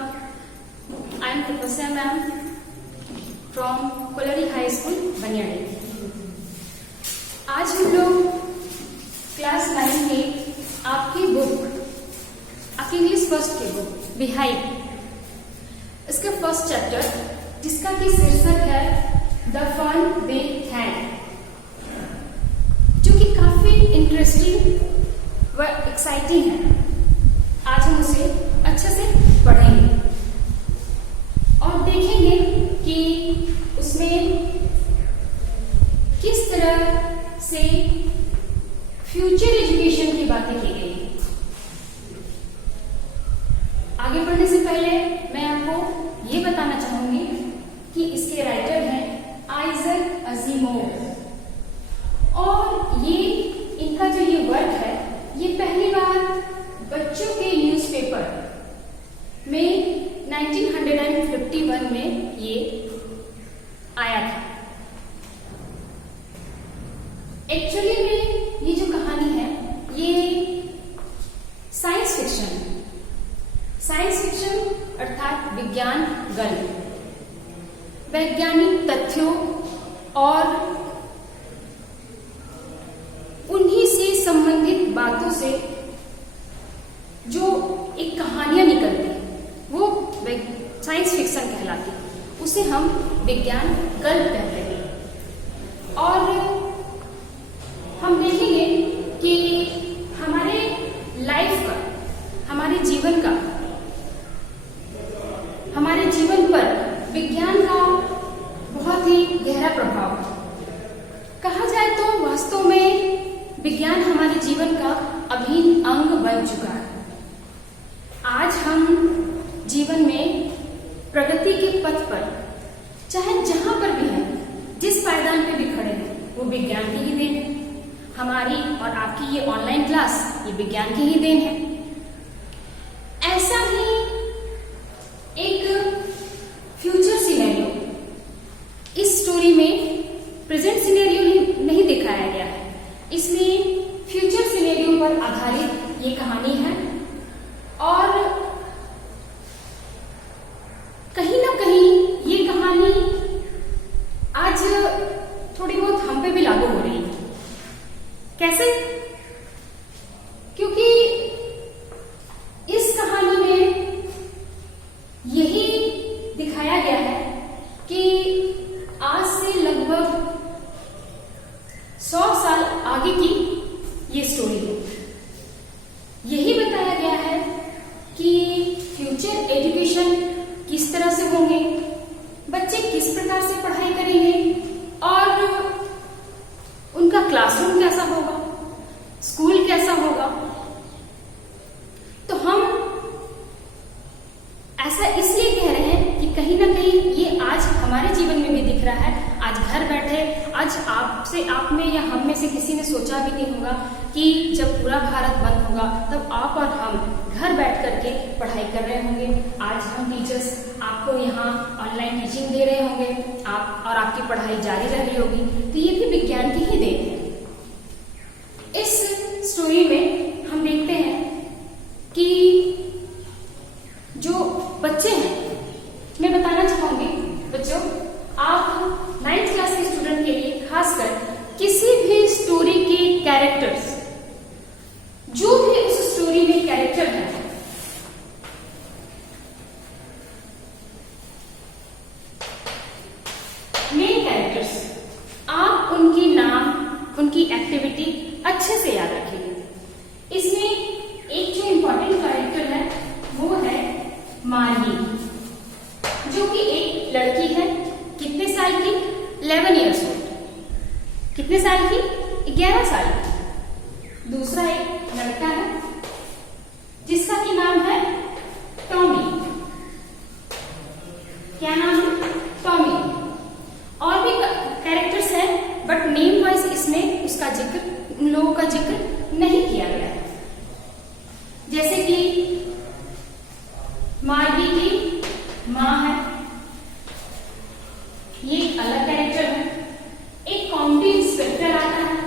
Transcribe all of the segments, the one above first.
I am Tapasya ma'am from Kolari High School, बनियाड़ी। आज हम लोग क्लास 9 में आपकी बुक, आपकी इंग्लिश फर्स्ट की बुक बिहाइंड, इसका फर्स्ट चैप्टर जिसका कि शीर्षक है द फन दे हैड, जो कि काफी इंटरेस्टिंग व एक्साइटिंग है। आज हम उसे अच्छे से पढ़ेंगे और देखेंगे कि उसमें किस तरह से फ्यूचर एजुकेशन की बातें की गई। आगे बढ़ने से पहले मैं आपको ये बताना चाहूंगी कि इसके राइटर हैं आइजैक अजीमोव, और ये इनका जो ये वर्क है ये पहली बार बच्चों के न्यूज़पेपर में 1951 में ये आया था। एक्चुअली में ये जो कहानी है ये साइंस फिक्शन है। साइंस फिक्शन अर्थात विज्ञान गल्प, वैज्ञानिक तथ्यों और उन्हीं से संबंधित बातों से जो एक कहानियां निकलती वो साइंस फिक्शन कहलाती, उसे हम विज्ञान गल्प कहते हैं। और हम देखेंगे कि हमारे लाइफ का, हमारे जीवन का, हमारे जीवन पर विज्ञान का बहुत ही गहरा प्रभाव है। कहा जाए तो वास्तव में विज्ञान हमारे जीवन का अभिन्न अंग बन चुका है। आज हम जीवन में प्रगति के पथ पर, चाहे जहां पर भी हैं, जिस पायदान पे भी खड़े हैं, वो विज्ञान की ही देन है। हमारी और आपकी ये ऑनलाइन क्लास ये विज्ञान की ही देन है। ऐसा ही एक फ्यूचर सिनेरियो इस स्टोरी में प्रेजेंट सिनेरियो नहीं दिखाया गया है, इसलिए फ्यूचर सिनेरियो पर आधारित ये कहानी है। और कहीं ना कहीं ये कहानी आज थोड़ी बहुत हम पे भी लागू हो रही है। कैसे? क्योंकि इस कहानी में यही दिखाया गया है कि आज से लगभग 100 साल आगे की ये स्टोरी है। यही बताया गया है कि फ्यूचर एजुकेशन किस तरह से होंगे, बच्चे किस प्रकार से पढ़ाई करेंगे और उनका क्लासरूम कैसा होगा, स्कूल कैसा होगा। तो हम ऐसा इसलिए कह रहे हैं कि कहीं ना कहीं ये आज हमारे जीवन में भी दिख रहा है। आज घर बैठे, आज आपसे, आप में या हम में से किसी ने सोचा भी नहीं होगा कि जब पूरा भारत बंद होगा तब आप और हम घर बैठ करके पढ़ाई कर रहे होंगे। आज हम टीचर्स आपको यहाँ ऑनलाइन टीचिंग दे रहे होंगे, आप और आपकी पढ़ाई जारी रह रही होगी। तो ये भी विज्ञान की ही देन है। इस स्टोरी में हम देखते हैं कि जो बच्चे हैं, मैं बताना चाहूंगी बच्चों, आप 9th क्लास के स्टूडेंट के लिए खासकर किसी भी स्टोरी के कैरेक्टर्स, जो भी उस स्टोरी में कैरेक्टर है, मेन कैरेक्टर्स, आप उनकी नाम, उनकी एक्टिविटी अच्छे से याद रखिए। इसमें एक जो इंपॉर्टेंट कैरेक्टर है वो है मार्गी, जो कि एक लड़की है। कितने साल की? 11 इयर्स ओल्ड। कितने साल की? 11 साल की। दूसरा एक लड़का है जिसका की नाम है टॉमी। क्या नाम है? टॉमी। और भी कैरेक्टर्स हैं बट नेम वाइज इसमें उसका जिक्र, उन लोगों का जिक्र नहीं किया गया है। जैसे कि मार्गी की माँ है, ये एक अलग कैरेक्टर है। एक काउंटी इंस्पेक्टर आता है,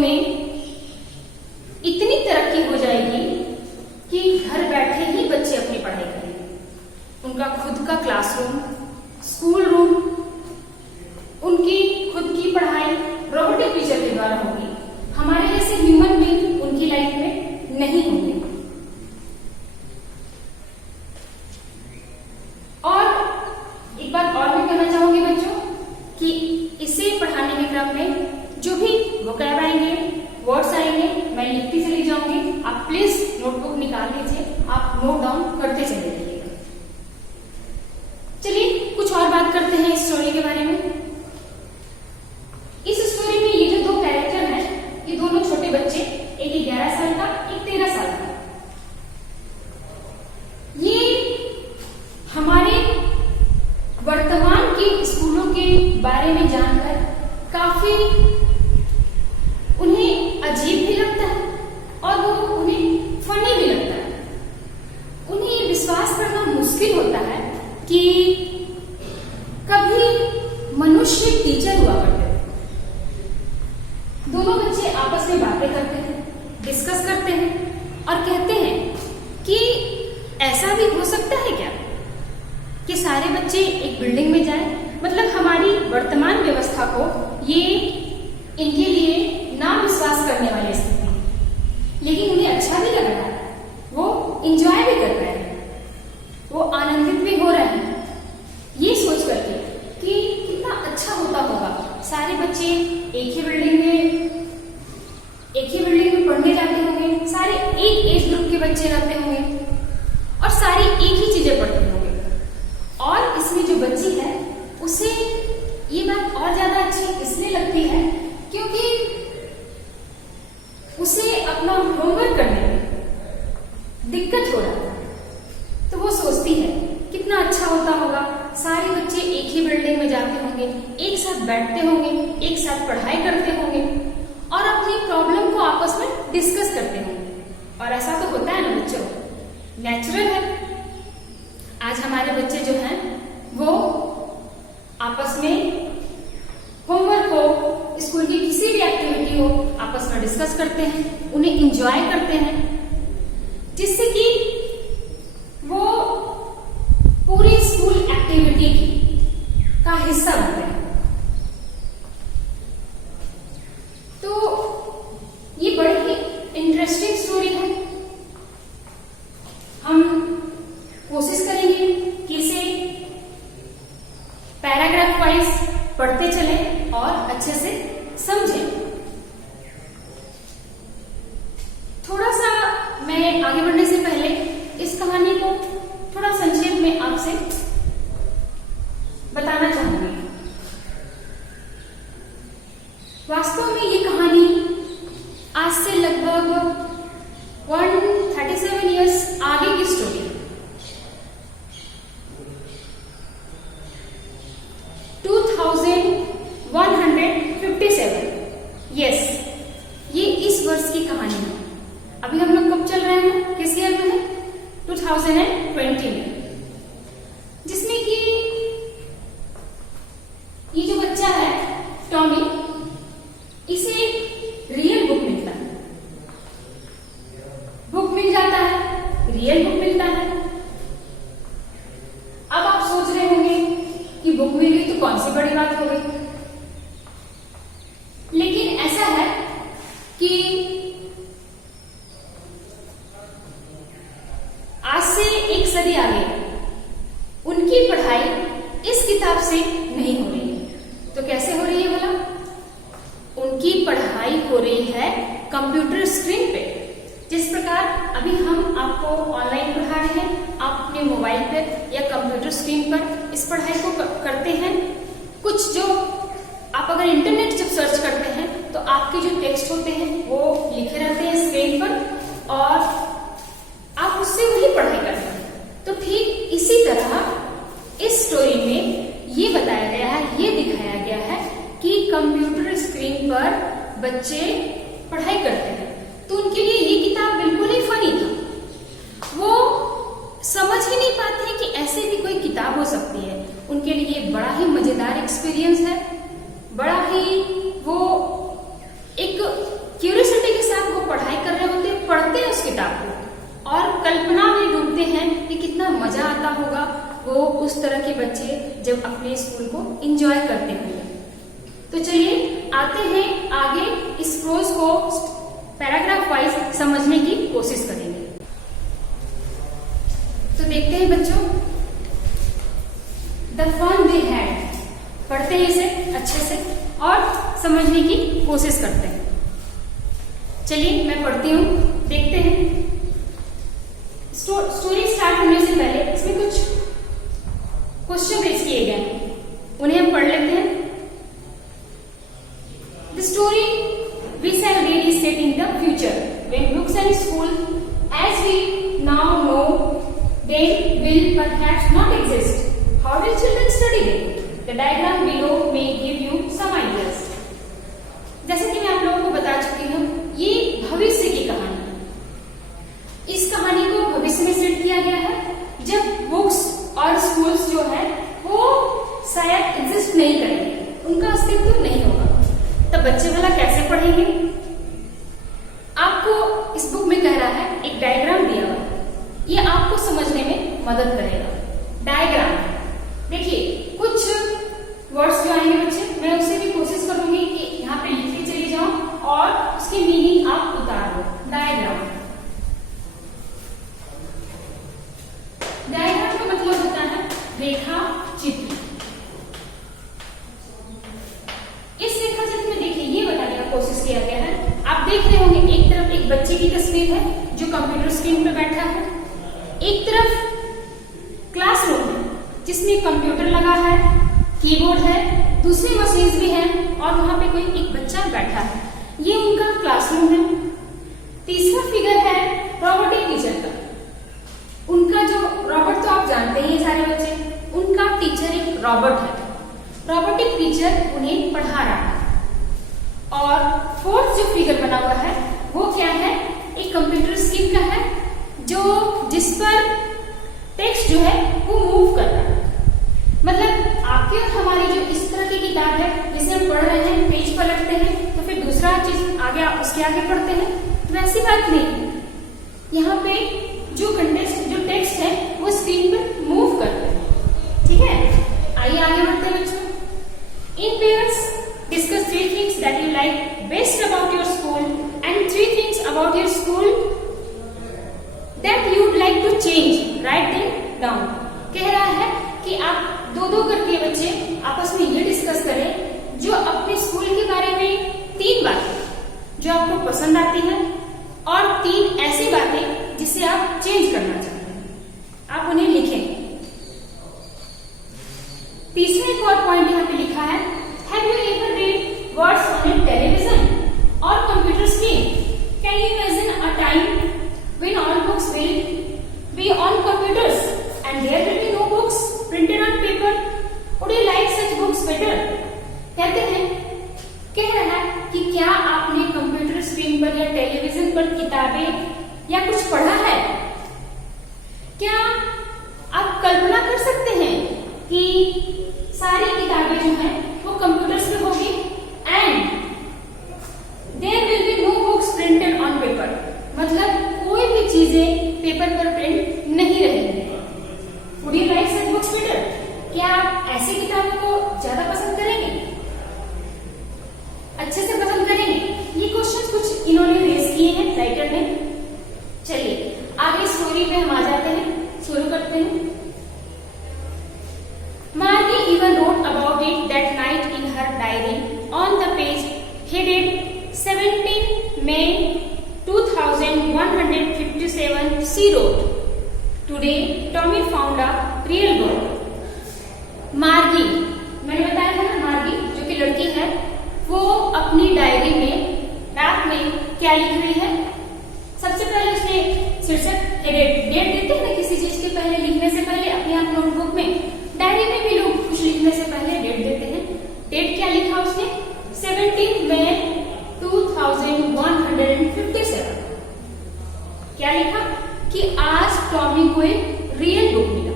में इतनी तरक्की हो जाएगी कि घर बैठे ही बच्चे अपनी पढ़ाई करेंगे। उनका खुद का क्लासरूम, स्कूल रूम, उनकी खुद की पढ़ाई रोबोटिक टीचर के द्वारा होगी। हमारे जैसे ह्यूमन बीइंग उनकी लाइफ में नहीं होंगे। और एक बात और भी कहना चाहूंगी बच्चों कि इसे पढ़ाने के क्रम में जो भी वोकैब आएंगे, वर्ड्स आएंगे, मैं लिखती चली जाऊंगी। आप प्लीज नोटबुक निकाल लीजिए, आप नोट डाउन करते चले जाइएगा। चलिए कुछ और बात करते हैं इस स्टोरी के बारे में। इस स्टोरी में ये जो दो कैरेक्टर हैं, ये दोनों छोटे बच्चे, एक 11 साल का, एक 13 साल का। ये हमारे वर्तमान के स्कूलों के बारे में जानकर काफी उन्हें अजीब भी लगता है और वो उन्हें फनी भी लगता है। उन्हें ये विश्वास करना मुश्किल होता है कि कभी मनुष्य टीचर हुआ करते थे। दोनों बच्चे आपस में बातें करते हैं, डिस्कस करते हैं और कहते हैं कि ऐसा भी हो सकता है क्या कि सारे बच्चे एक बिल्डिंग में जाएं। मतलब हमारी वर्तमान व्यवस्था को ये इनके लिए ना विश्वास करने वाली स्थिति, लेकिन उन्हें अच्छा भी लग रहा है, वो इंजॉय भी कर रहे हैं, वो आनंदित भी हो रहे हैं ये सोच करके कि कितना अच्छा होता होगा। सारे बच्चे एक ही बिल्डिंग में पढ़ने जाते होंगे, सारे एक एज ग्रुप के बच्चे रहते होंगे और सारे एक ही चीजें पढ़ते होंगे। और इसमें जो बच्ची है उसे ये बात और ज्यादा अच्छी इसलिए लगती है क्योंकि उसे अपना होमवर्क करने में दिक्कत हो रहा है। तो वो सोचती है कितना अच्छा होता होगा, सारे बच्चे एक ही बिल्डिंग में जाते होंगे, एक साथ बैठते होंगे, एक साथ पढ़ाई करते होंगे और अपनी प्रॉब्लम को आपस में डिस्कस करते होंगे। और ऐसा तो होता है ना बच्चों, नेचुरल है। आज हमारे बच्चे जो हैं वो आपस में होमवर्क हो, स्कूल की किसी भी एक्टिविटी हो, आपस में डिस्कस करते हैं, उन्हें एंजॉय करते हैं, जिससे कि वो पूरी स्कूल एक्टिविटी का हिस्सा बनते हैं। तो ये बड़ी ही इंटरेस्टिंग स्टोरी है। हम कोशिश करेंगे कि इसे पैराग्राफ वाइज पढ़ते चलें और अच्छे से समझें। थोड़ा सा मैं आगे बढ़ने से पहले इस कहानी को थोड़ा संक्षेप में आपसे बताना चाहूंगी। वास्तव में ये कहानी आज से लगभग 137 इयर्स आगे की स्टोरी है। 2157, यस, ये इस वर्ष की कहानी है। अभी हम लोग कब चल रहे हैं, किस ईयर में है? 2020 में, जिसमें कि ये जो बच्चा है टॉमी, इसे एक रियल बुक मिलता है, बुक मिल जाता है, रियल बुक मिलता है। अब आप सोच रहे होंगे कि बुक मिल गई तो कौन सी बड़ी बात हो गई, लेकिन ऐसा है कि आज से एक सदी आगे उनकी पढ़ाई इस किताब से नहीं हो रही है। तो कैसे हो रही है भला? उनकी पढ़ाई हो रही है कंप्यूटर स्क्रीन पे। जिस प्रकार अभी हम आपको ऑनलाइन पढ़ा रहे हैं, आप अपने मोबाइल पे या कंप्यूटर स्क्रीन पर इस पढ़ाई को करते हैं। कुछ जो आप अगर इंटरनेट जब सर्च करते हैं तो आपके जो टेक्स्ट होते हैं वो लिखे रहते हैं स्क्रीन पर और आप उससे वही पढ़ाई करते हैं। तो ठीक इसी तरह इस स्टोरी में ये बताया गया है, ये दिखाया गया है कि कंप्यूटर स्क्रीन पर बच्चे पढ़ाई करते हैं। तो उनके लिए ये किताब बिल्कुल ही फनी था। वो समझ ही नहीं पाते कि ऐसे भी कोई किताब हो सकती है। उनके लिए बड़ा ही मजेदार एक्सपीरियंस है, बड़ा ही वो एक किताब को और कल्पना में डूबते हैं कि कितना मजा आता होगा वो उस तरह के बच्चे जब अपने स्कूल को एंजॉय करते होंगे। तो चलिए आते हैं आगे, इस प्रोज को पैराग्राफ वाइज समझने की कोशिश करेंगे। तो देखते हैं बच्चों, द फन दे हैड, पढ़ते हैं इसे अच्छे से और समझने की कोशिश करते हैं। चलिए मैं पढ़ती हूँ, देखते हैं। स्टोरी स्टार्ट होने से पहले इसमें कुछ क्वेश्चन रेज किए गए हैं, उन्हें हम पढ़ लेते हैं। The story we shall read is set in the future when books and school as we now know them will perhaps not exist. How will children study them? The diagram below may give you some ideas. जैसे कि मैं आप लोगों को बता चुकी हूँ, ये भविष्य की कहानी है। इस कहानी को भविष्य में सेट किया गया है जब बुक्स और स्कूल्स जो है वो शायद एग्जिस्ट नहीं करेंगे, उनका अस्तित्व नहीं होगा। तब बच्चे भला कैसे पढ़ेंगे? आपको इस बुक में कह रहा है, एक डायग्राम दिया हुआ है, ये आपको समझने में मदद करेगा। डायग्राम देखिए, कुछ वर्ड्स जो आएंगे बच्चे, मैं उसे भी कोशिश करूंगी कि यहाँ पे लिखते चली जाऊं और उसकी मीनिंग आप उतार दो। डायग्राम, डायग्राम का मतलब होता है रेखा चित्र। इस रेखा चित्र में देखिए ये बताने का कोशिश किया गया है, आप देख रहे होंगे एक तरफ एक बच्चे की तस्वीर है जो कंप्यूटर स्क्रीन पे बैठा है, एक तरफ क्लासरूम है जिसमें कंप्यूटर लगा है, कीबोर्ड है, दूसरी मशीन्स भी हैं और वहां पे कोई एक बच्चा बैठा है, ये उनका क्लासरूम है। तीसरा फिगर है रोबोटिक टीचर का, उनका जो रोबोट तो आप जानते हैं सारे बच्चे, उनका टीचर एक रोबोट है, रोबोटिक टीचर उन्हें पढ़ा रहा है। और फोर्थ जो फिगर बना हुआ है वो क्या है, एक कंप्यूटर स्क्रीन का है जो जिस पर टेक्स्ट जो है वो मूव कर रहा है। मतलब आपके और हमारी जो इस तरह की किताब है जिसे हम पढ़ रहे हैं, पेज पलटते हैं तो फिर दूसरा चीज आगे उसके आगे पढ़ते हैं, वैसी बात नहीं। यहाँ पे जो टेक्स्ट है वो स्क्रीन पर मूव करते हैं। ठीक है, आइए आगे बढ़ते हैं बच्चों। इन pairs discuss 3 things that you like best about your school and 3 things about your school that you would like to change. Write them down. कह रहा है कि आप दो करके बच्चे आपस में ये डिस्कस करें जो अपने स्कूल के बारे में 3 बातें जो आपको पसंद आती हैं और 3 ऐसी बातें जिसे आप चेंज करना चाहते हैं, आप उन्हें लिखें। तीसरा एक और पॉइंट यहाँ पे लिखा है, have you ever read words on a television और computer screen? Can you imagine a time when all books will be on computers and there will be no books printed on paper? Would you like such books better? कहते हैं, कह रहा है कि क्या आपने computer screen पर या टेलीविजन पर किताबें या कुछ पढ़ा है? क्या आप कल्पना कर सकते हैं कि सारी किताबें जो हैं वो कंप्यूटर्स पे होगी and there will be no books printed on paper? मतलब कोई भी चीजें पेपर पर प्रिंट नहीं रहेंगी। Would you like such books better? क्या आप ऐसी किताबों को ज्यादा पसंद करेंगे, अच्छे से पसंद करेंगे? ये क्वेश्चन कुछ इन्होंने रेज किए हैं राइटर ने। चलिए आगे स्टोरी पे हम आ जाते हैं, शुरू करते हैं। Margie even wrote about it that night in her diary on the page headed 17 May 2157. She wrote, Today, Tommy found a real book. मार्गी, मैंने बताया था ना, मार्गी जो कि लड़की है, वो अपनी डायरी में रात में क्या लिख रही है? सबसे पहले उसने शीर्षक डेट देते हैं ना किसी चीज के पहले, लिखने से पहले अपने आप नोटबुक में, डायरी में भी लोग कुछ लिखने से पहले डेट देते हैं। डेट क्या लिखा उसने? 17 मई 2157। क्या लिखा कि आज टॉमी को एक रियल बुक मिला।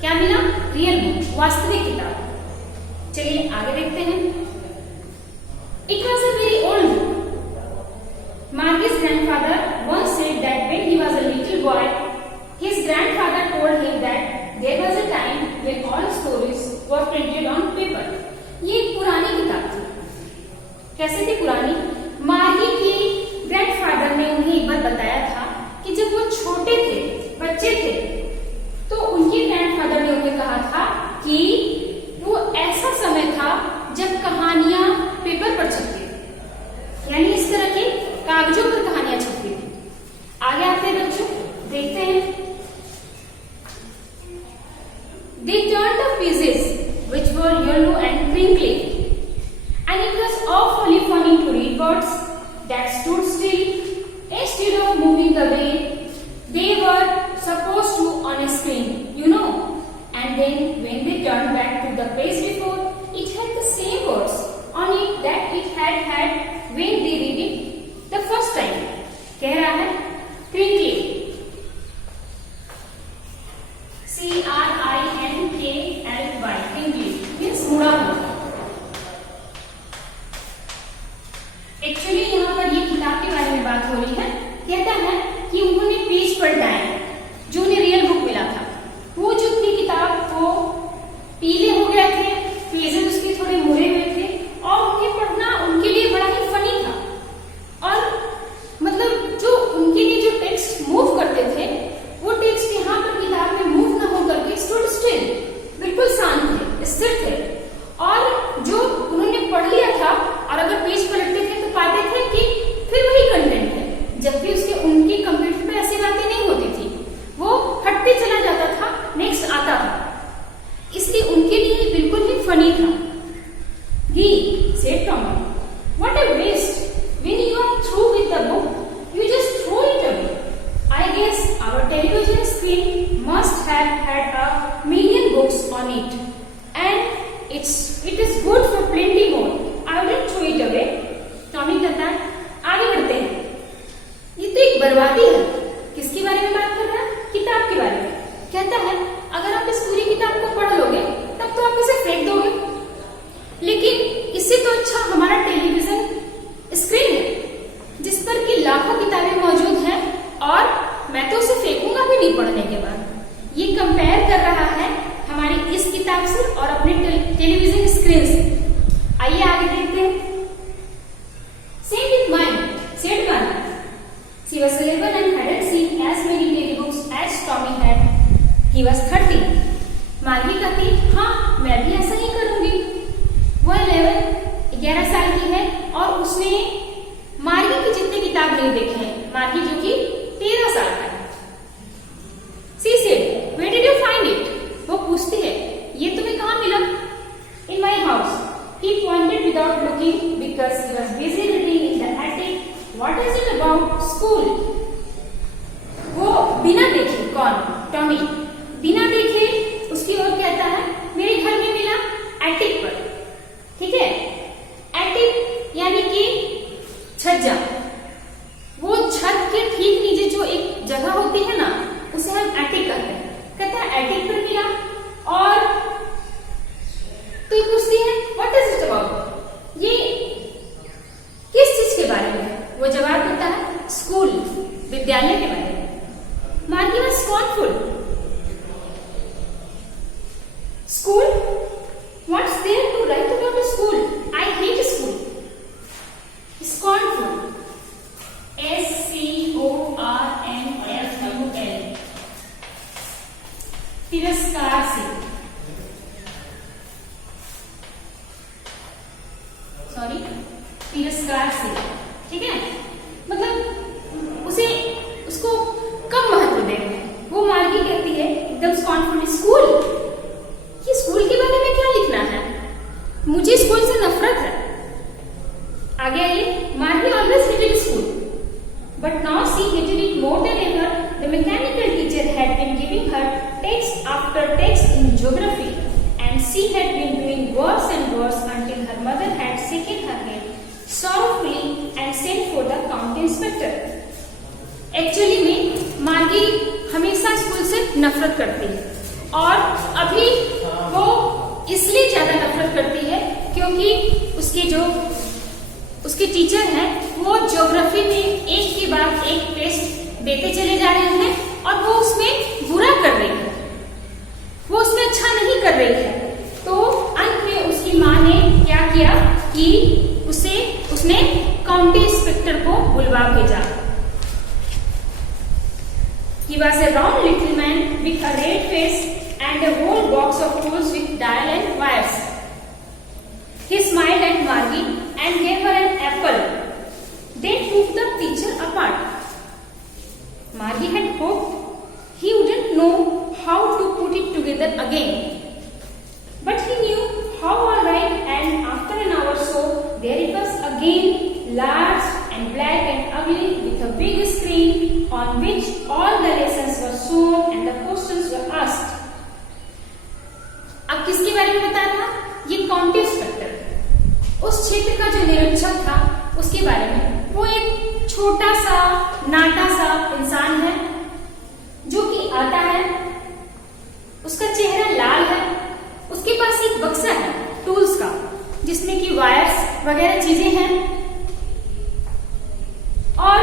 क्या मिला? रियल बुक, वास्तविक किताब। चलिए आगे देखते हैं। It was a very old book. Margie's grandfather once said that when he boy, his grandfather told him that there was a time when all stories were printed on paper. ये एक पुरानी किताब थी। कैसे थी पुरानी? मार्गी की ग्रैंडफादर ने उन्हें एक बार बताया था कि जब वो छोटे थे, बच्चे थे, तो उनके ग्रैंडफादर ने उन्हें कहा था कि वो ऐसा समय था जब कहानियां पेपर पर छपती थी, यानी इस तरह के कागजों पर कहानियां छपती थी। आगे आते हैं बच्चों, देखते हैं। They turned the pages, which were yellow and crinkly, and it was awfully funny to read words that stood still instead of moving the way they were supposed to on a screen, you know. And then when they turned back to the page before, it had the same words on it that it had when they read it the first time. कह रहा है crinkly, C-R-I-N-K-L-Y, crinkly means मुड़ा हुआ। Actually यहाँ पर ये किताब के बारे में बात हो रही है। कहता है कि उन्होंने पेज पलटाए जो उन्हें रियल बुक मिला था। वो जो थी किताब वो पीले हो गए थे, पेजेस उसके थोड़े मुड़े हुए थे और उन्हें पढ़ना उनके लिए बड़ा ही फनी था। और मतलब जो उनके लिए जो टेक्स्ट मूव करते थे वो टेक्स्ट यहाँ पर किताब में मूव न होकर के स्टूड स्टिल, बिल्कुल शांत थे, स्थिर थे। और जो उन्होंने पढ़ लिया था और अगर पेज पलटते थे तो पाते थे कि फिर वही कंटेंट है, जबकि उसके उनकी कंप्यूटर पे ऐसी बातें नहीं होती थी, वो हटते चला जाता था, नेक्स्ट आता था। इसलिए उनके लिए बिल्कुल ही फनी था। He said Tommy, what a waste! When you are through with the book, you just throw it away. I guess our television screen must have had a million books on it, and it is good for plenty more. I wouldn't throw it away. Tommy कहता है, आगे बढ़ते हैं। ये तो एक बर्बादी है। किसके बारे में बात कर रहा है? किताब के बारे में। कहता है अगर आप इस पूरी किताब को पढ़ लोगे तब तो आप इसे फेंक दोगे, लेकिन इससे तो अच्छा हमारा टेलीविजन स्क्रीन है जिस पर कि लाखों किताबें मौजूद हैं और मैं तो उसे फेंकूंगा भी नहीं पढ़ने के बाद। ये कंपेयर कर रहा है हमारी इस किताब से और अपने टेलीविजन स्क्रीन से। आइए आगे देखते हैं। Same with mine, said Margie. She was 11 and hadn't seen as many telebooks as Tommy had. He was 30. मार्गी कहती, हाँ मैं भी ऐसा ही करूंगी। वो 11 साल की है और उसने मार्गी की जितने किताब नहीं देखे हैं। मार्गी जो कि 13 साल का है। She said, where did you find it? वो पूछती है, ये तुम्हें कहाँ मिला? In my house. He pointed without looking because he was busy reading in the attic. What is it about school? वो बिना देखे, कौन? टॉमी बिना देखे उसकी ओर कहता है, मेरे घर में मिला एटिक पर। ठीक है, एटिक यानी कि छज्जा। वो छत के ठीक नीचे जो एक जगह होती है ना, उसे हम एटिक कहते हैं। कहता है एटिक पर मिला और तो पूछती है व्हाट इज इट अबाउट? ये किस चीज के बारे में है? वो जवाब देता है स्कूल, विद्यालय के बारे में। Margie was scornful. School? What's there to write about school? I hate school. Scornful, SCORNFUL, तिरस्कार से, सॉरी तिरस्कार से। ठीक है, मतलब उसको कम महत्व दे रहे हैं। वो मार्गी कहती है एकदम स्कॉर्नफुल, स्कूल? ये स्कूल के बारे में क्या लिखना है? मुझे स्कूल से नफरत है। आगे आइए, मार्गी always hated school, but now she hated it more than ever. The mechanical teacher had been giving her text after text in geography, and she had been doing worse and worse until her mother had shaken her head sorrowfully and sent for the county inspector. Actually में मार्गी हमेशा school से नफरत करती है और अभी वो इसलिए ज्यादा नफरत करती है क्योंकि उसके टीचर हैं वो ज्योग्राफी में एक के बाद एक टेस्ट देते चले जा रहे हैं था। He was a round little man with a red face and a whole box of tools with dial and wires. He smiled at Margie and gave her an apple, then took the picture apart. Margie had hoped he wouldn't know how to put it together again, but he knew how all right, and after an hour or so, there it was again, large and black and ugly, with a big screen on which all the lessons were shown and the questions were asked. अब किसके बारे में बता रहा? ये county inspector, उस क्षेत्र का जो निरीक्षक था उसके बारे में। वो एक छोटा सा नाटा सा इंसान है जो कि आता है, उसका चेहरा लाल है, उसके पास एक बक्सा है टूल्स का जिसमें कि वायर्स वगैरह चीजें हैं, और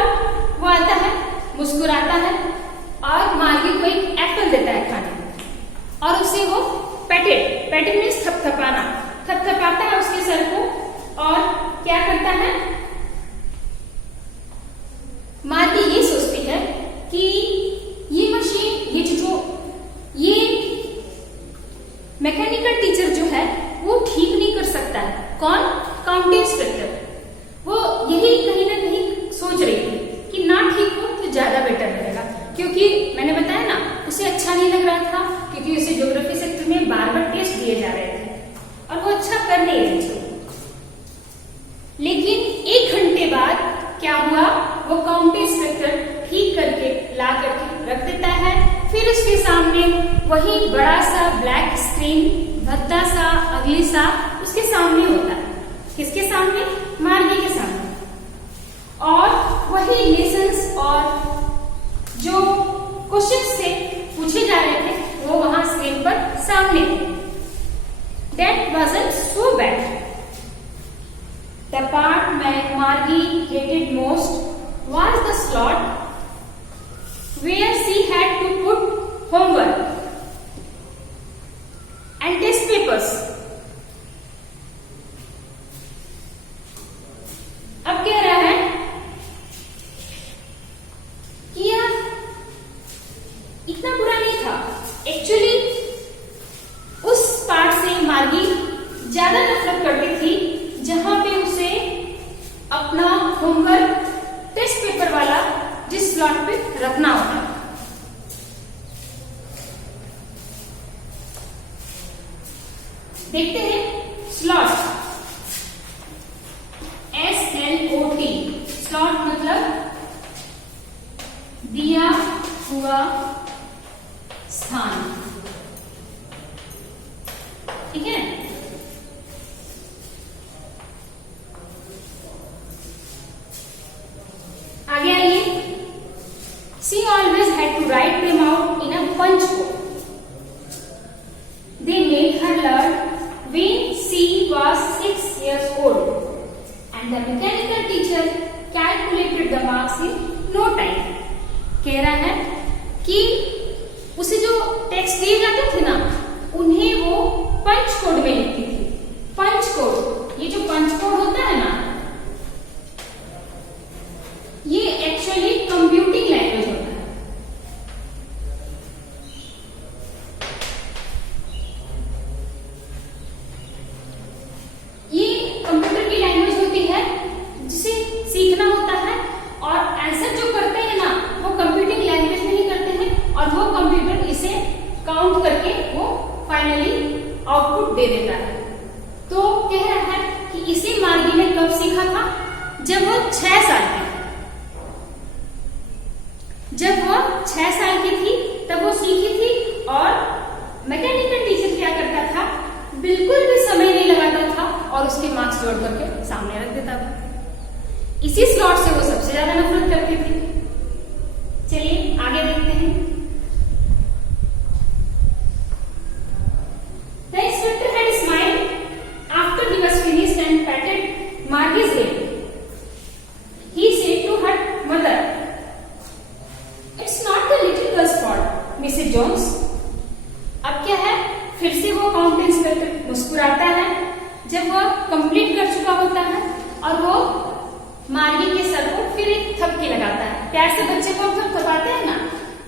वो आता है, मुस्कुराता है और मार्गी को एक एप्पल देता है खाने में, और उसे वो पैटेड मीन्स थपथपाता है उसके सर को, और क्या करता है, मार्गी ये सोचती है कि ये मशीन, ये मैकेनिकल टीचर जो है वो ठीक नहीं कर सकता है। कौन? County inspector. वो यही कहीं ना कहीं सोच रही थी कि ना ठीक हो तो ज्यादा बेटर रहेगा, क्योंकि मैंने बताया ना उसे अच्छा नहीं लग रहा था, क्योंकि उसे ज्योग्राफी सेक्टर में बार बार टेस्ट दिए जा रहे थे और वो अच्छा कर नहीं रही थी। लेकिन 1 घंटे बाद क्या हुआ, वो काउंटी इंस्पेक्टर ठीक करके ला करके रख देता है। फिर उसके सामने वही बड़ा सा ब्लैक स्क्रीन, भद्दा सा अगली सा उसके सामने होता है। किसके सामने? मार्गी के सामने। और वही लेसन्स और जो क्वेश्चंस थे पूछे जा रहे थे वो वहां स्क्रीन पर सामने थे। That wasn't so bad. The part Margie hated most was the slot where she had to put homework and test papers. अब कह रहा है कि यह इतना बुरा नहीं था। एक्चुअली उस पार्ट से मार्गी ज्यादा नफरत करती थी जहां पे उसे अपना होमवर्क टेस्ट पेपर वाला जिस स्लॉट पे रखना होता। देखते हैं स्लॉट, SLOT, स्लॉट मतलब दिया हुआ स्थान, ठीक है। आगे आइए, she always had to write them out in a punch board. They made her learn when she was 6 years old, and the mechanical teacher calculated the marks in no time. कह रहा है कि उसे जो टेक्स्ट दिए जाते थे ना उन्हें वो पंच कोड में लिखती थी। पंच कोड, ये जो पंच कोड होता है ना ये एक्चुअली कंप्यूटिंग लैंग्वेज होता है। ये कंप्यूटर की लैंग्वेज होती है जिसे सीखना होता है, और आंसर जो करते हैं ना वो कंप्यूटिंग लैंग्वेज में ही करते हैं, और वो कंप्यूटर इसे काउंट करके वो फाइनली आउटपुट दे देता है। तो कह रहा है कि इसे मार्गी ने कब सीखा था? जब वो 6 साल की, जब वो 6 साल की थी तब वो सीखी थी। और मैकेनिकल टीचर क्या करता था, बिल्कुल भी समय नहीं लगाता था और उसके मार्क्स जोड़ करके सामने रख देता था। इसी स्लॉट से वो सबसे ज्यादा नफरत करती थी। चलिए आगे देखते हैं। The inspector had smiled after he was finished and patted Margie's head. He said to her mother, "It's not the little girl's fault, Mrs. Jones." अब क्या है, फिर से वो काउंटी इंस्पेक्टर मुस्कुराता है जब वह कंप्लीट कर चुका होता है, और वो मार्गी के सर को फिर एक प्यार से बच्चे को हम थपथपाते हैं ना,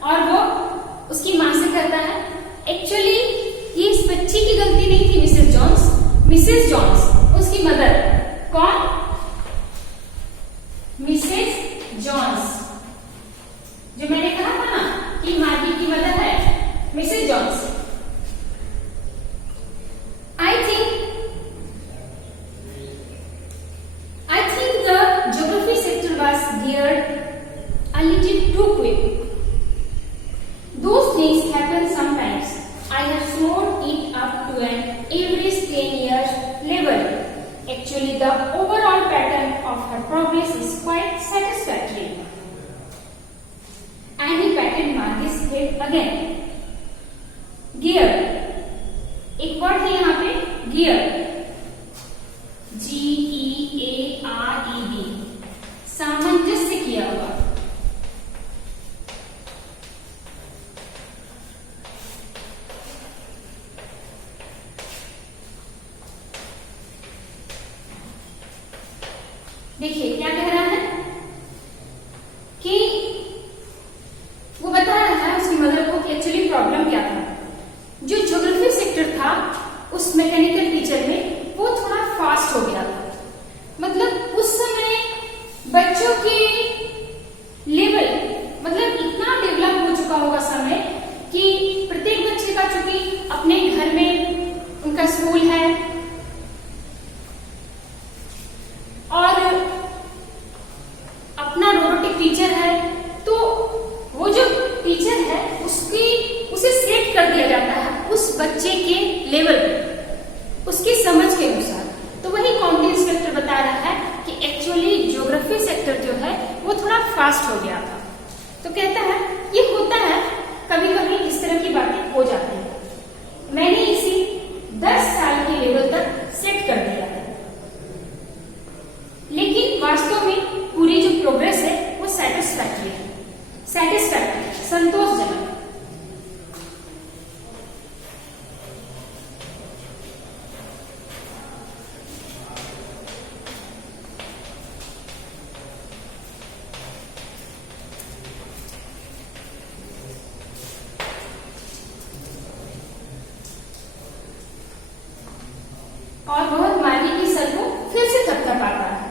और वो उसकी माँ से कहता है। एक्चुअली ये इस बच्ची की गलती नहीं थी, मिसेस जॉन्स उसकी मदर। कौन? मिसेस जॉन्स, जो मैंने कहा था ना कि मार्गी की मदर है Mrs Jones. I think the geography sector was geared a little too quick. Those things happen sometimes. I have slowed it up to an average 10 years level. Actually, the overall pattern of her progress is quite satisfactory. And he patted Margie's head again. Gear. एक word है यहाँ पे gear, GEARED, सामंजस्य किया हुआ। देखिए क्या कह रहा है कि वो बता रहा है उसकी मदर को कि एक्चुअली प्रॉब्लम क्या था। जो ज्योग्राफी सेक्टर था उस मैकेनिकल टीचर में वो थोड़ा फास्ट हो गया था। मतलब उस समय बच्चों के लेवल मतलब इतना डेवलप हो चुका होगा समय कि प्रत्येक बच्चे का चूंकि अपने घर में उनका स्कूल है और अपना रोबोटिक टीचर है, तो वो जो टीचर है उसे सेट कर दिया जाता है उस बच्चे के लेवल पे, उसकी समझ के अनुसार। तो वही काउंटी इंस्पेक्टर बता रहा है कि एक्चुअली ज्योग्राफी सेक्टर जो है वो थोड़ा फास्ट हो गया था। तो कहता है ये होता है, कभी कभी इस तरह की बातें हो जाती है। मैंने इसे 10 साल के लेवल तक सेट कर दिया है, लेकिन वास्तव में पूरी जो प्रोग्रेस है वो सेटिस्फैक्टरी है, संतोषजनक। और बहुत मार्गी की सर को फिर से थपथपाता है।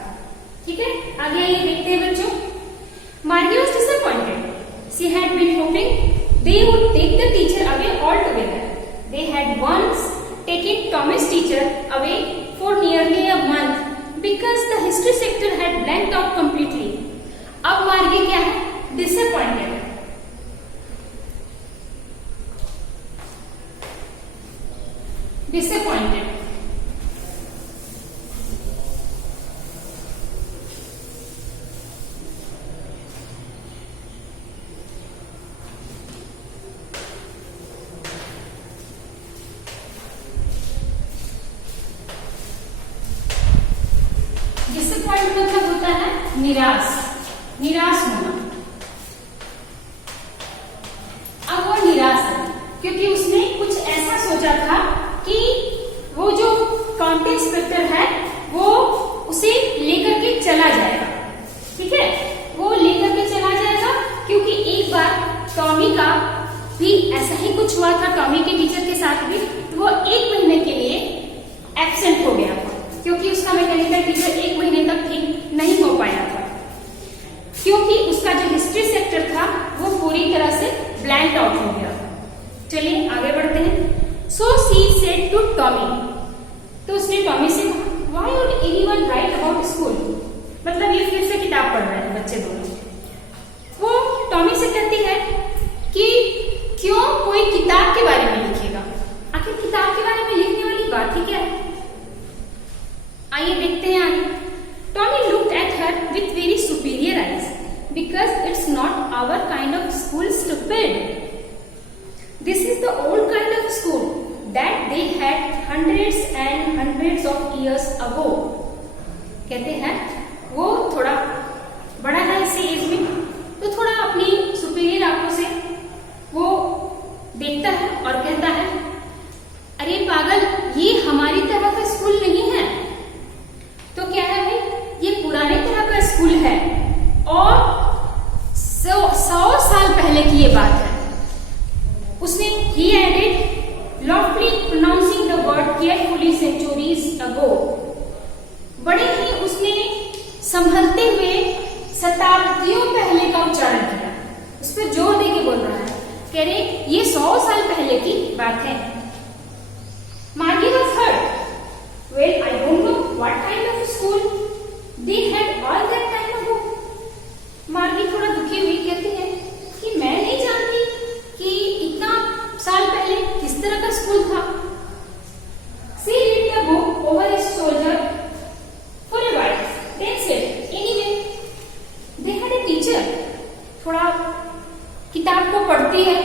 ठीक है, आगे ये देखते हैं बच्चों। मार्गी was disappointed. She had been hoping they would take the teacher away altogether. They had once taken Thomas' teacher away for nearly a month because the history sector had blanked out completely. अब मार्गी क्या है? Disappointed. Disappointed. Disappoint मतलब होता है निराश होना। अब वो निराश है क्योंकि उसने कुछ ऐसा सोचा था कि वो जो काउंटी इंस्पेक्टर है वो उसे लेकर के चला जाएगा। ठीक है, वो लेकर के चला जाएगा क्योंकि एक बार टॉमी का भी ऐसा ही कुछ हुआ था, टॉमी के टीचर के साथ भी। वो 1 महीने के लिए एब्सेंट हो गया था क्योंकि उसका मैकेनिकल टीचर 1 महीने तक ठीक नहीं हो पाया था, क्योंकि उसका जो हिस्ट्री सेक्टर था वो पूरी तरह से ब्लैंक आउट हो गया था। चलिए आगे बढ़ते हैं। So she said to Tommy, तो उसने टॉमी से कहा, why would anyone write about school? मतलब ये फिर से किताब पढ़ रहे हैं बच्चे दोनों। वो टॉमी से कहती है कि क्यों कोई किताब के बारे में लिखेगा, आखिर किताब के बारे में लिखने वाली बात ही क्या है। आइए देखते हैं आगे। Tommy looked at her with very superior eyes because it's not our kind of school stupid. This is the old kind of school that they had hundreds and hundreds of years ago. कहते हैं वो थोड़ा बड़ा है इसी as में, तो थोड़ा अपनी सुपीरियर आंखों से वो देखता है और कहता है, अरे पागल, ये हमारी तरह का स्कूल नहीं है। तो क्या है भाई, ये पुराने तरह का स्कूल है और की ये बात है। उसने he added loftily pronouncing the word carefully centuries ago। बड़े ही उसने संभलते हुए शताब्दियों पहले का उच्चारण किया, उस पर जोर दे के बोल रहा है, कह रहे ये 100 साल पहले की बात है। Margie was hurt। Well, I don't know what kind of school they had all that time ago। मार्गी थोड़ा दुखी हुई, कहती है कि मैं नहीं जानती कि इतना साल पहले किस तरह का स्कूल था। She read the book over his shoulder for a while, then said, anyway, they had a teacher। थोड़ा किताब को पढ़ती है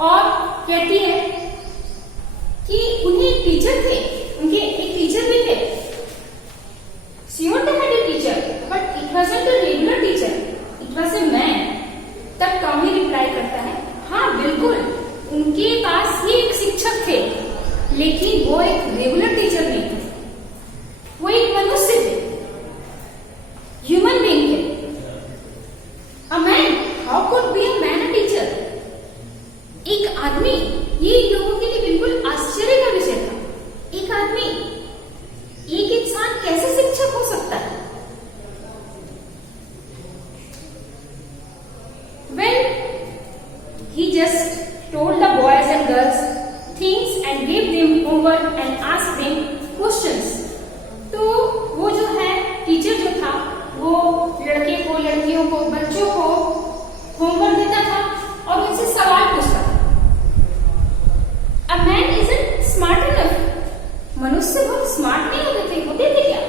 और कहती है कि उन्हें एक टीचर थे, उनके एक टीचर भी थे। Sure they had a teacher, but it wasn't a regular teacher, it was a man। तब टॉमी रिप्लाई करता है, हाँ बिल्कुल, उनके पास ही एक शिक्षक थे, लेकिन वो एक रेगुलर टीचर नहीं थे, वो एक मनुष्य थे, ह्यूमन बीइंग थे। A man, how could be a man a teacher? एक आदमी, ये लोगों के लिए बिल्कुल आश्चर्य का विषय था। एक आदमी, एक इंसान कैसे शिक्षक हो सकता है? Well, he just told the boys and girls things and gave them homework and asked them questions। तो वो जो है टीचर जो था, वो लड़के को, लड़कियों को, बच्चों को होमवर्क देता था और उनसे सवाल पूछता था। A man isn't smart enough। मनुष्य बहुत स्मार्ट नहीं होते थे क्या?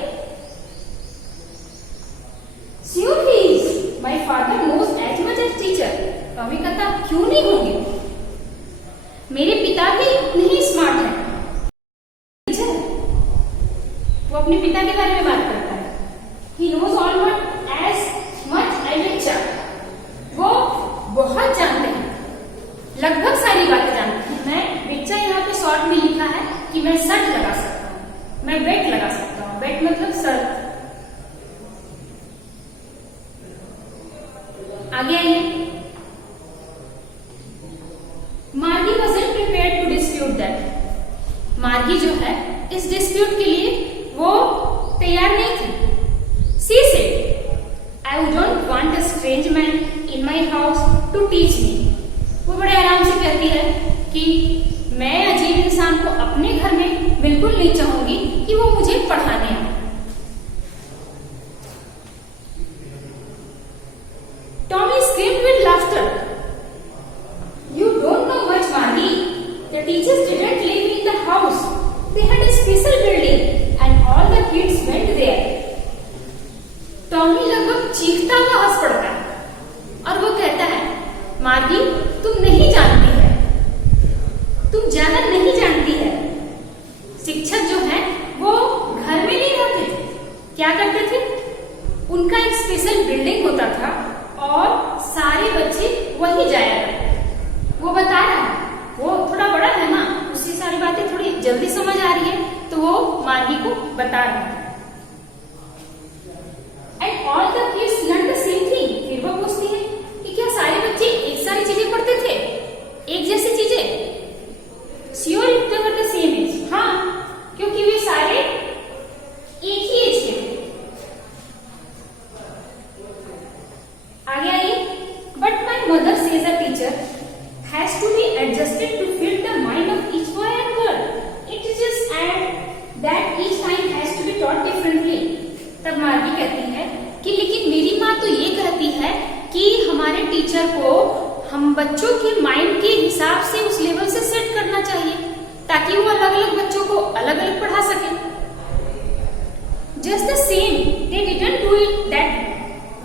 Sure he is। My father knows as much as teacher। Tommy कहता, क्यों नहीं होंगे, मेरे पिता भी उतने ही स्मार्ट हैं। टीचर, वो अपने पिता के बारे में बात करता है। He knows almost as much as a child। वो बहुत जानते हैं, लगभग सारी बातें जानते हैं। मैं बच्चा यहाँ पे शॉर्ट में लिखा है कि मैं शर्ट लगा सकता हूँ, मैं बेट लगा सकता हूँ। बेट मतलब शर्ट। आगे आइए। मार्गी wasn't prepared to dispute that। मार्गी जो है इस डिस्प्यूट के लिए वो तैयार नहीं थी। She said, I don't want a strange man in my house to teach me। वो बड़े आराम से कहती है कि मैं अजीब इंसान को अपने घर में बिल्कुल नहीं चाहूंगी कि वो मुझे पढ़ाने आए। Tommy screamed with laughter। You don't know much, Margie। The teachers didn't live in the house। They had a special building and all the kids went there। Tommy लगभग चीखता हुआ हंस पड़ता है और वो कहता है, मार्गी तुम नहीं जानती है, तुम ज्यादा नहीं जानती है। शिक्षक जो है वो घर में नहीं रहते थे, क्या करते थे, उनका एक स्पेशल बिल्डिंग होता था और सारे बच्चे वहीं जाया करते। वो बता रहा है, वो थोड़ा बड़ा है ना, उसकी सारी बातें थोड़ी जल्दी समझ आ रही है, तो वो मार्गी को बता रहा है। And all the kids learn the same thing। फिर वो पूछती है कि क्या सारे बच्चे एक सारी चीजें पढ़ते थे, एक जैसी चीजें? Sure if they were the same age। हाँ, क्योंकि वे सारे एक ही एज के थे। आगे आइए। But my mother says a teacher has to be adjusted to fit the mind of each boy and girl। It is just add that each time has to be taught differently। तब मार्गी कहती है कि लेकिन मेरी माँ तो ये कहती है कि हमारे टीचर को हम बच्चों के माइंड के हिसाब से उस लेवल से सेट करना चाहिए ताकि वो अलग अलग बच्चों को अलग अलग पढ़ा सके। Just the same, they didn't do it that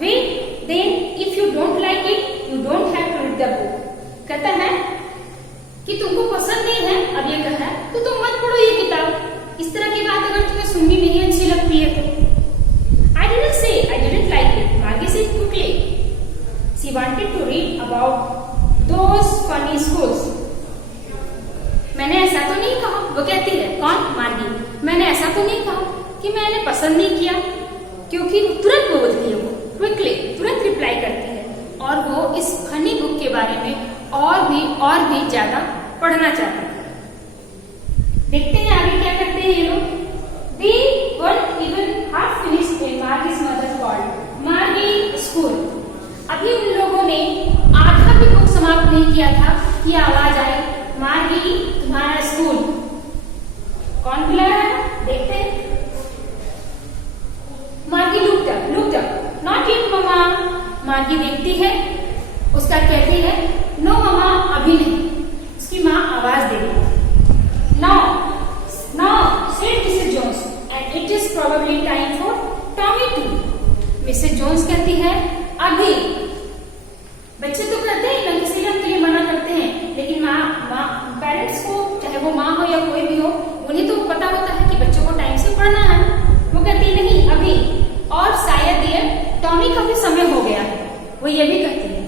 way। Then if you don't like it, you don't have to read the book। कहता है कि तुमको पसंद नहीं है, अब ये कहा है तो तुम मत पढ़ो ये किताब। इस तरह की बात अगर तुम्हें सुननी नहीं अच्छी लगती है तो। I didn't say I didn't like it। Margie said quickly। She wanted to read about those funny schools। मैंने ऐसा तो नहीं कहा, वो कहती है, कौन? मार्गी। मैंने ऐसा तो नहीं कहा कि मैंने पसंद नहीं किया, क्योंकि तुरंत बोलती है, वो क्विकली तुरंत रिप्लाई करती है और वो इस फनी बुक के बारे में और भी ज्यादा पढ़ना चाहते थे। देखते हैं आगे क्या करते हैं ये लोग। They weren't even half finished when Margie's mother called. Margie, school. अभी उन लोगों ने आधा भी बुक समाप्त नहीं किया था कि आवाज आई, मार्गी तुम्हारा स्कूल। कौन बुला रहा है देखते हैं। मार्गी looked up. Not yet मम्मा। मार्गी देखती है, उसका कहती है नो मम्मा अभी नहीं। उसकी माँ आवाज दे रही है Now said Mrs. Jones and it is probably time for Tommy too. Mrs. Jones कहती है अभी। बच्चे तो कहते हैं ना, किसी के लिए मना करते हैं, लेकिन माँ पेरेंट्स को, चाहे वो माँ हो या कोई भी हो, उन्हें तो पता होता है कि बच्चों को टाइम से पढ़ना है। वो कहती नहीं अभी, और शायद ये टॉमी का भी समय हो गया है, वो ये भी कहती है।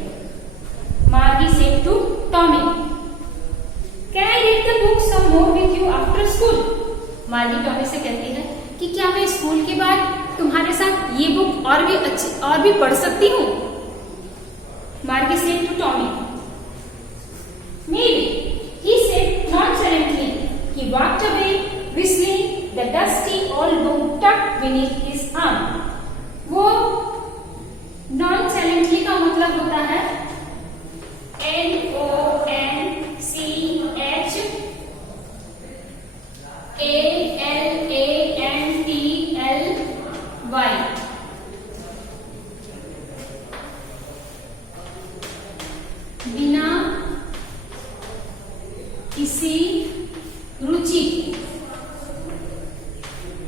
Margie said to Tommy can I read the book some more with you after school. Margie Tommy से कहती है कि क्या मैं स्कूल के बाद तुम्हारे साथ ये बुक और भी पढ़ सकती हूँ। Margie said to Tommy maybe, he said nonchalantly. He walked away whistling the dusty old book tucked beneath his arm. वो nonchalantly का मतलब होता है NONCHALNTLY। बिना किसी रुचि,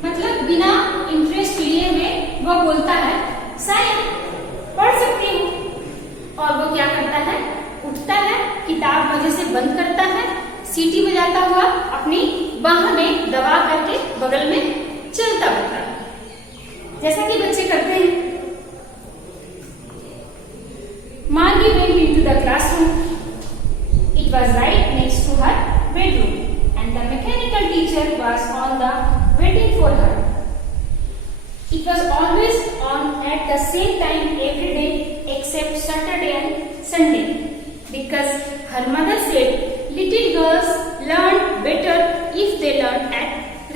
मतलब बिना इंटरेस्ट लिए हुए वो बोलता है शायद पढ़ सकती हूँ। और वो क्या करता है, उठता है, किताब वजह से बंद करता है, सीटी बजाता हुआ अपनी बाह में दबा करके बगल में चलता रहता है, जैसा कि बच्चे करते हैं। Margie went into the classroom. It was right next to her bedroom, and the mechanical teacher was on the waiting for her. It was always on at the same time every day except Saturday and Sunday, because her mother said little girls learn better if they learn at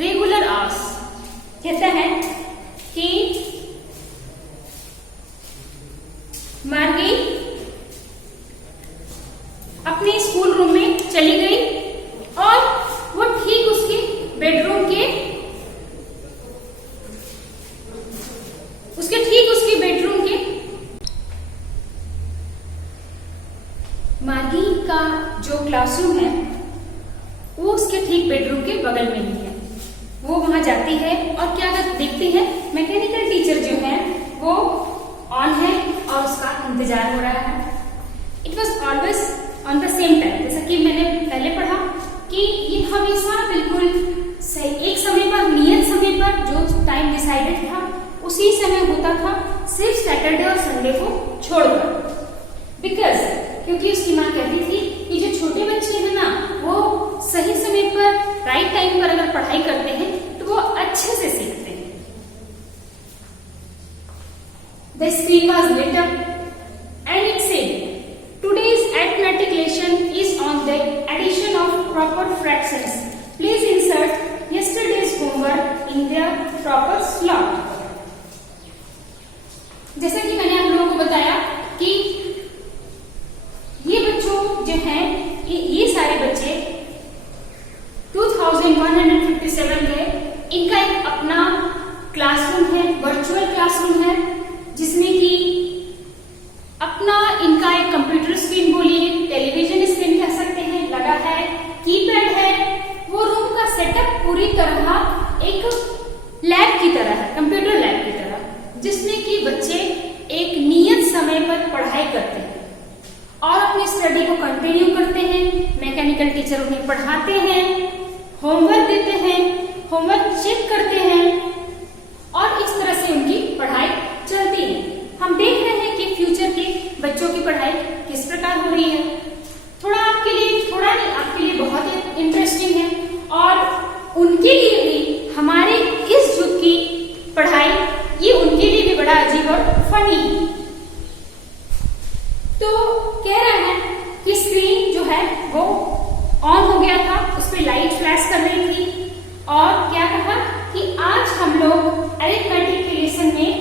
regular hours. कहता है कि मार्गी अपने school room में चली गई और वो ठीक उसके बेडरूम के मार्गी का जो क्लासरूम है वो उसके ठीक बेडरूम के बगल में ही है। वो वहां जाती है और क्या देखती है, मैकेनिकल टीचर जो है वो ऑन है और उसका इंतजार हो रहा है। It was always on the same time, जैसा कि मैंने पहले पढ़ा कि ये हमेशा बिल्कुल सही एक समय पर, नियत समय पर जो टाइम डिसाइडेड था उसी समय होता था, सिर्फ सैटरडे और संडे को छोड़कर। बिकॉज क्योंकि उसकी माँ कहती थी कि जो छोटे बच्चे हैं ना वो सही समय पर, राइट टाइम पर अगर पढ़ाई करते हैं तो वो अच्छे से सीखते हैं। The screen was lit up and it said, "Today's arithmetic lesson is on the addition of proper fractions. Please insert yesterday's homework in their proper slot." जैसा कि मैंने आप लोगों को बताया कि ये बच्चों जो हैं, ये सारे बच्चे 2157 के, इनका एक अपना क्लासरूम है, वर्चुअल क्लासरूम है, जिसमें कि अपना इनका एक कंप्यूटर स्क्रीन बोलिए, टेलीविजन स्क्रीन कह सकते हैं, लगा है, कीपैड है। वो रूम का सेटअप पूरी तरह एक लैब की तरह है, कंप्यूटर लैब की तरह, जिसमें कि बच्चे एक नियत समय पर पढ़ाई करते हैं और अपनी स्टडी को कंटिन्यू करते हैं। मैकेनिकल टीचर उन्हें पढ़ाते हैं, होमवर्क देते हैं, होमवर्क चेक करते हैं और इस तरह से उनकी पढ़ाई चलती है। हम देख रहे हैं कि फ्यूचर के बच्चों की पढ़ाई किस प्रकार हो रही है। थोड़ा आपके लिए, थोड़ा नहीं, आपके लिए बहुत इंटरेस्टिंग है और उनके लिए भी हमारे इस युग की पढ़ाई, ये उनके लिए भी बड़ा अजीब और फनी। तो कह रहा है कि स्क्रीन जो है वो ऑन हो गया था, उस पर लाइट फ्लैश कर रही थी। और क्या कहा कि आज हम लोग अरिथमेटिक के लेसन में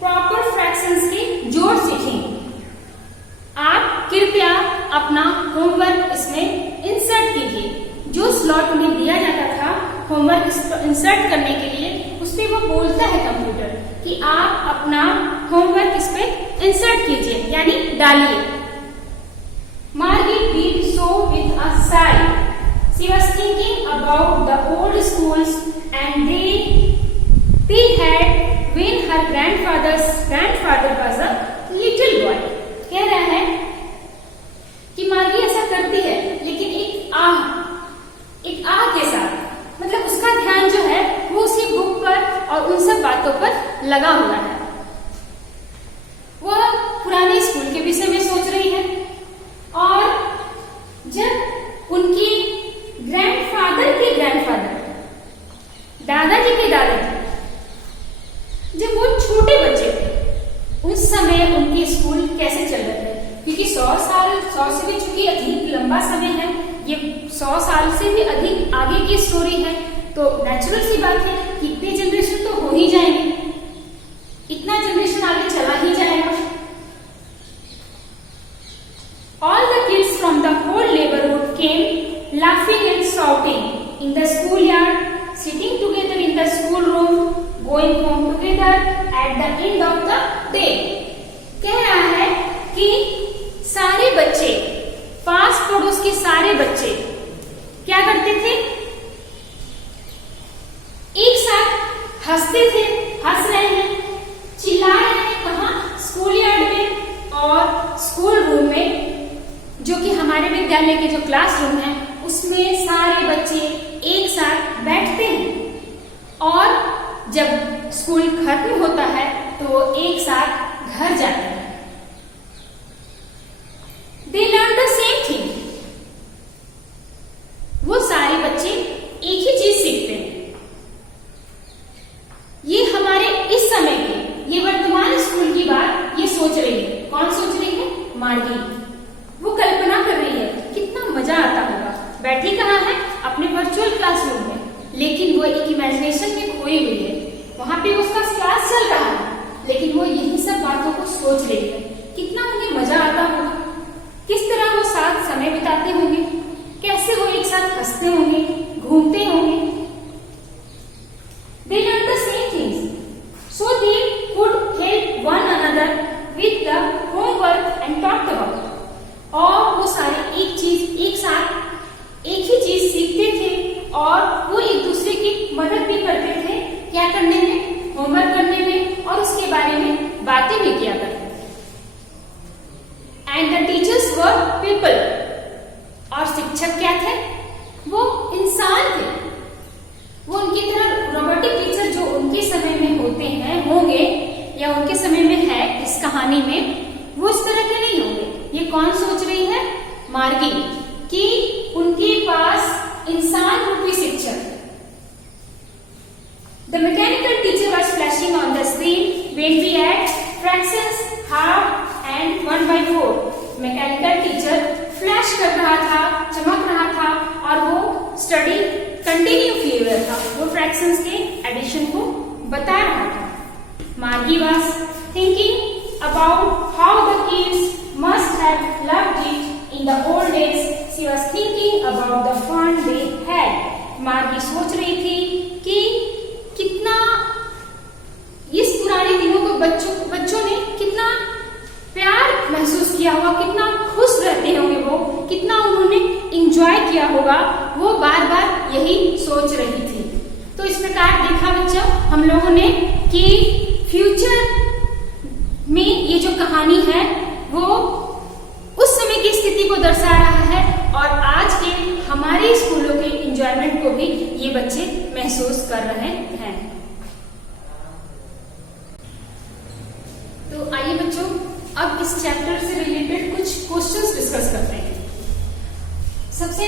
प्रॉपर फ्रैक्शंस के जोड़ सीखेंगे। आप कृपया अपना होमवर्क इसमें इंसर्ट कीजिए। जो स्लॉट उन्हें दिया जाता था होमवर्क इंसर्ट करने के लिए, उस पर वो बोलता है कंप्यूटर कि आप अपना होमवर्क इस पे इंसर्ट कीजिए, यानी डालिए। Margit did so with a sigh. She was thinking about the old schools and they had when her grandfather was a little boy. कह रहा है कि मार्गी ऐसा करती है, लेकिन एक आह के साथ, मतलब उसका ध्यान जो है वो उसी बुक पर और उन सब बातों पर लगा हुआ है। वह पुराने स्कूल के विषय में सोच रही है। और जब उनकी ग्रैंडफादर के ग्रैंडफादर, दादाजी के दादाजी, जब वो छोटे बच्चे थे, उस समय उनके स्कूल कैसे चल रहे थे? क्योंकि 100 से भी चूंकि अधिक लंबा समय है, ये 100 साल से भी अधिक आगे की स्टोरी है, तो नेचुरल सी बात है कि इतने जनरेशन तो हो ही जाएंगे, इतना जनरेशन आगे चला ही जाएगा। All the kids from the whole neighborhood came laughing and shouting in the schoolyard, sitting together in the schoolroom, going home together at the end of the day. कह रहा है कि सारे बच्चे, पास पड़ोस के सारे बच्चे क्या करते थे? एक साथ हंसते थे, हंस रहे हैं, चिल्ला रहे हैं। कहाँ? स्कूल यार्ड में और स्कूल रूम में, जो कि हमारे विद्यालय के जो क्लासरूम है उसमें सारे बच्चे एक साथ बैठते हैं। और जब स्कूल खत्म होता है तो एक साथ घर जाते हैं। They learn the same thing. वो सारे बच्चे एक ही चीज सीखते हैं। ये हमारे इस समय के, ये वर्तमान स्कूल की बात ये सोच रही है। कौन सोच रही है? मार्गी। वो कल्पना कर रही है कितना मजा आता होगा। बैठी कहाँ है? अपने वर्चुअल क्लासरूम में, लेकिन वो एक इमेजिनेशन में खोई हुई है। वहां पे उसका क्लास चल रहा है, लेकिन वो यही सब बातों को सोच रही है। कितना उन्हें मजा आता होगा, किस तरह वो साथ समय बिताते होंगे, कैसे वो एक साथ हंसते होंगे, घूमते होंगे। They learn the same things, so they could help one another with the homework and talked about it. और वो सारे एक चीज, एक साथ एक ही चीज सीखते थे और वो एक दूसरे की मदद भी करते थे। क्या करने में? होमवर्क करने में, और उसके बारे में बातें भी किया करते थे। And the teachers were people, और शिक्षक क्या थे? वो इंसान थे। वो उनकी तरह रोबोटिक टीचर जो उनके समय में होते हैं, होंगे या उनके समय में है इस कहानी में, वो इस तरह के नहीं होंगे। ये कौन सोच रही है? मार्गी, कि उनके पास इंसान रूपी शिक्षक। The mechanical teacher was flashing on the screen when we had fractions, half and 1/4. Mechanical teacher flash कर रहा था, चमक रहा था, और वो स्टडी कंटिन्यू किए हुए था। वो फ्रैक्शंस के एडिशन को बता रहा था। मार्गी was thinking about how the kids must have loved it in the old days. She was thinking about the fun they had. मार्गी सोच रही थी कि कितना इस पुराने दिनों को बच्चों ने कितना प्यार महसूस किया होगा, कितना खुश रहते होंगे, वो कितना उन्होंने एंजॉय किया होगा। वो बार बार यही सोच रही थी। तो इस प्रकार देखा बच्चों हम लोगों ने कि फ्यूचर में ये जो कहानी है वो उस समय की स्थिति को दर्शा रहा है, और आज के हमारे स्कूलों के एंजॉयमेंट को भी ये बच्चे महसूस कर रहे हैं। तो आइए बच्चों, अब इस चैप्टर से रिलेटेड कुछ क्वेश्चंस डिस्कस करते हैं। सबसे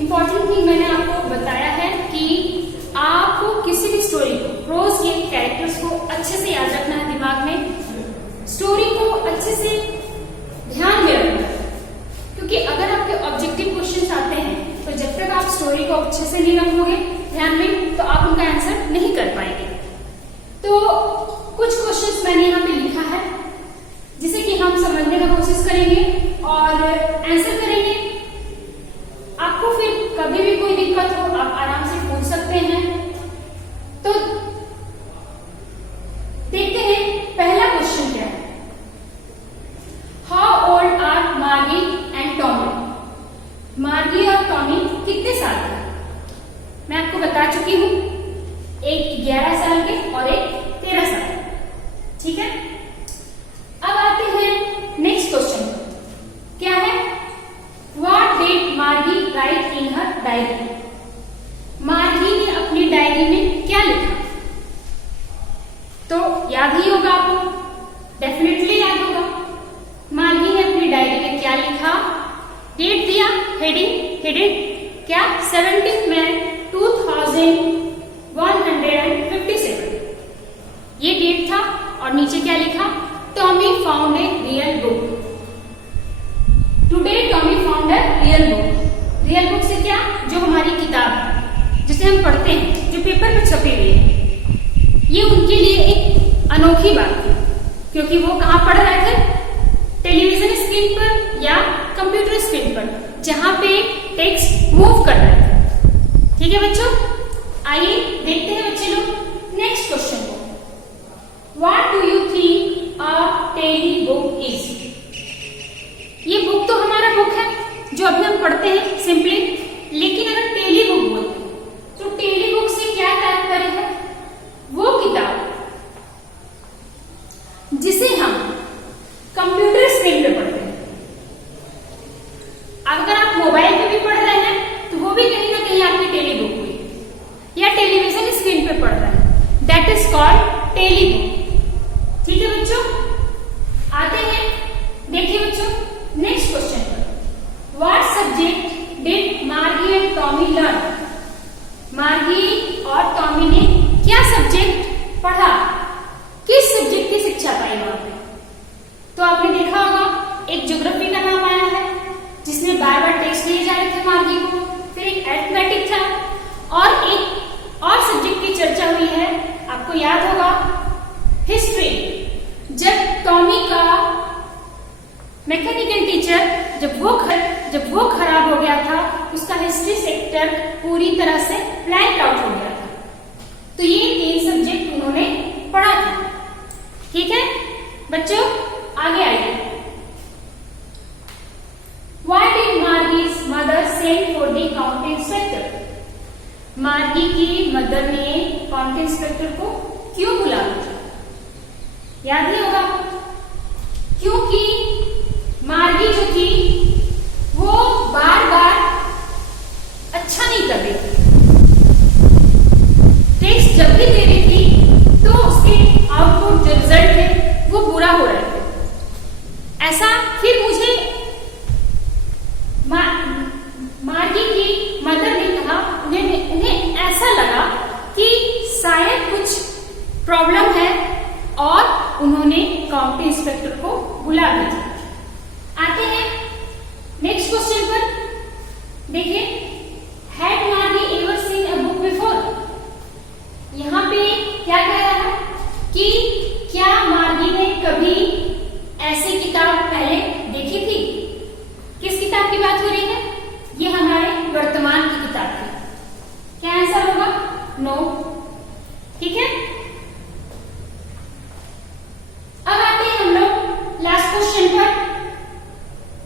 इम्पोर्टेंट थिंग मैंने आपको बताया है कि आपको किसी भी स्टोरी को, प्रोज के कैरेक्टर्स को अच्छे से याद रखना है दिमाग में, स्टोरी को अच्छे से ध्यान में रखना स्टोरी को अच्छे से नहीं रखोगे ध्यान में तो आप उनका आंसर नहीं कर पाएंगे। तो कुछ क्वेश्चंस मैंने यहाँ पे लिखा है जिसे कि हम समझने का कोशिश करेंगे और आंसर करेंगे। आपको फिर कभी भी कोई दिक्कत हो आप आराम से पूछ सकते हैं। तो देखते हैं पहला क्वेश्चन क्या है। हाउ ओल्ड आर मार्गी एंड टॉमी? मार्गी और टॉमी कितने साल के? मैं आपको बता चुकी हूं, एक 11 साल के और एक 13 साल। ठीक है, अब आते हैं नेक्स्ट क्वेश्चन। क्या है? व्हाट डिड मार्गी राइट इन हर डायरी? मार्गी ने अपनी डायरी में क्या लिखा? तो याद ही होगा आपको, डेफिनेटली याद होगा। मार्गी ने अपनी डायरी में क्या लिखा? डेट दिया, हेडेड क्या? 17 मई 2157 ये डेट था और नीचे क्या लिखा? Tommy found a real book. Today Tommy found a real book. Real book से क्या? जो हमारी किताब है जिसे हम पढ़ते हैं, जो पेपर में छपी हुई है। ये उनके लिए एक अनोखी बात थी क्योंकि वो कहाँ पढ़ रहे थे? टेलीविजन स्क्रीन पर या कंप्यूटर स्क्रीन पर, जहां पे टेक्स्ट मूव कर रहे थे। ठीक है बच्चों, आइए देखते हैं बच्चे लोग नेक्स्ट क्वेश्चन को। What do you think a tele book is? ये बुक तो हमारा बुक है जो अभी हम पढ़ते हैं सिंपली, लेकिन अगर टेली बुक बोलते तो टेली बुक से क्या तात्पर्य है? वो किताब जिसे हम कंप्यूटर स्क्रीन पे पढ़ते हैं। अगर आप मोबाइल पे भी पढ़ रहे हैं तो वो भी कहीं ना कहीं आपकी टेली बुक हुई, या टेलीविजन स्क्रीन पे पढ़ रहे हैं, that is called tele book. ठीक है बच्चों, आते हैं, देखिए बच्चों नेक्स्ट क्वेश्चन पर। What subject did Margie and Tommy learn? Margie और टॉमी ने क्या सब्जेक्ट पढ़ा? किस सब्जेक्ट की शिक्षा पाई वहां पे? तो आपने देखा होगा एक ज्योग्राफी का नाम आया है जिसमें बार बार टेक्स्ट दिए जा रहे थे मार्गी को, फिर एक अरिथमेटिक था और एक और सब्जेक्ट की चर्चा हुई है, आपको याद होगा हिस्ट्री। जब टॉमी का मैकेनिकल टीचर जब वो खराब हो गया था, उसका हिस्ट्री सेक्टर पूरी तरह से ब्लैंक आउट हो गया था। तो ये 3 सब्जेक्ट उन्होंने पढ़ा था। ठीक है बच्चों, आगे आइए। Why did Margie's mother send for the county inspector? मार्गी की मदर ने काउंटी इंस्पेक्टर को क्यों बुलाया? याद नहीं होगा? क्योंकि मार्गी जो थी वो बार बार अच्छा नहीं कर रही थी। टेक्स्ट जब भी दे रही थी तो उसके आउटपुट जो रिजल्ट थे वो बुरा हो रहे थे। ऐसा फिर मुझे मार्गी की मदर ने कहा, उन्हें ऐसा लगा कि शायद कुछ प्रॉब्लम है और उन्होंने काउंटी इंस्पेक्टर को बुला दिया। आते हैं नेक्स्ट क्वेश्चन पर। देखिए, हैड मार्गी ever seen a book before? यहाँ पे क्या कह रहा है कि क्या मार्गी ने कभी ऐसी किताब पहले देखी थी? किस किताब की बात हो रही है? ये हमारे वर्तमान की किताब की। क्या आंसर होगा? नो। ठीक है, अब आते हैं हम लोग लास्ट क्वेश्चन पर।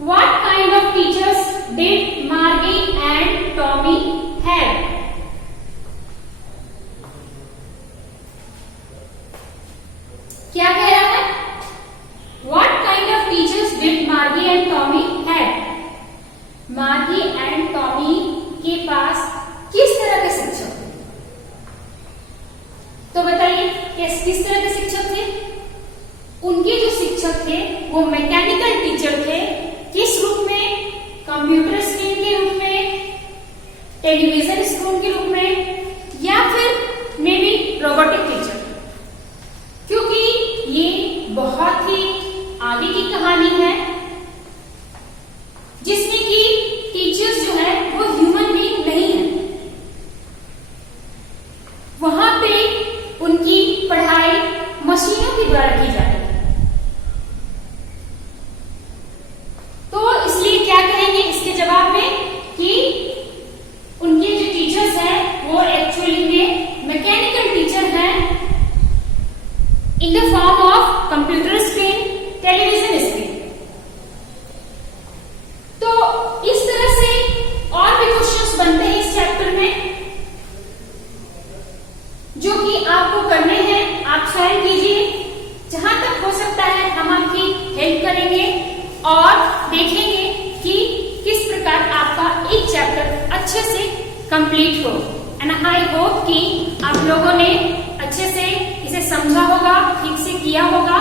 What kind of teachers did Margie and Tommy have? क्या कह रहा है? What kind of teachers did Margie and Tommy have? मार्गी एंड टॉमी के पास किस तरह के शिक्षक थे? तो बताइए किस तरह के शिक्षक थे? उनके जो शिक्षक थे वो मैकेनिकल टीचर थे। किस रूप में? कंप्यूटर स्क्रीन के रूप में, टेलीविजन स्क्रीन के रूप में, या फिर मे बी रोबोटिक टीचर। क्योंकि ये बहुत ही आगे की कहानी है जिसमें कि टीचर्स जो है वो ह्यूमन बीइंग नहीं है, कहेंगे इसके जवाब में कि उनके जो टीचर्स हैं वो एक्चुअली में मैकेनिकल टीचर हैं in the form of computer screen, television screen. तो इस तरह से और भी क्वेश्चंस बनते हैं इस चैप्टर में जो कि आपको करने हैं। आप स्वयं कीजिए, जहां तक हो सकता है हम आपकी हेल्प करेंगे और देखेंगे कि किस प्रकार आपका एक चैप्टर अच्छे से कंप्लीट हो। एंड आई होप कि आप लोगों ने अच्छे से इसे समझा होगा, ठीक से किया होगा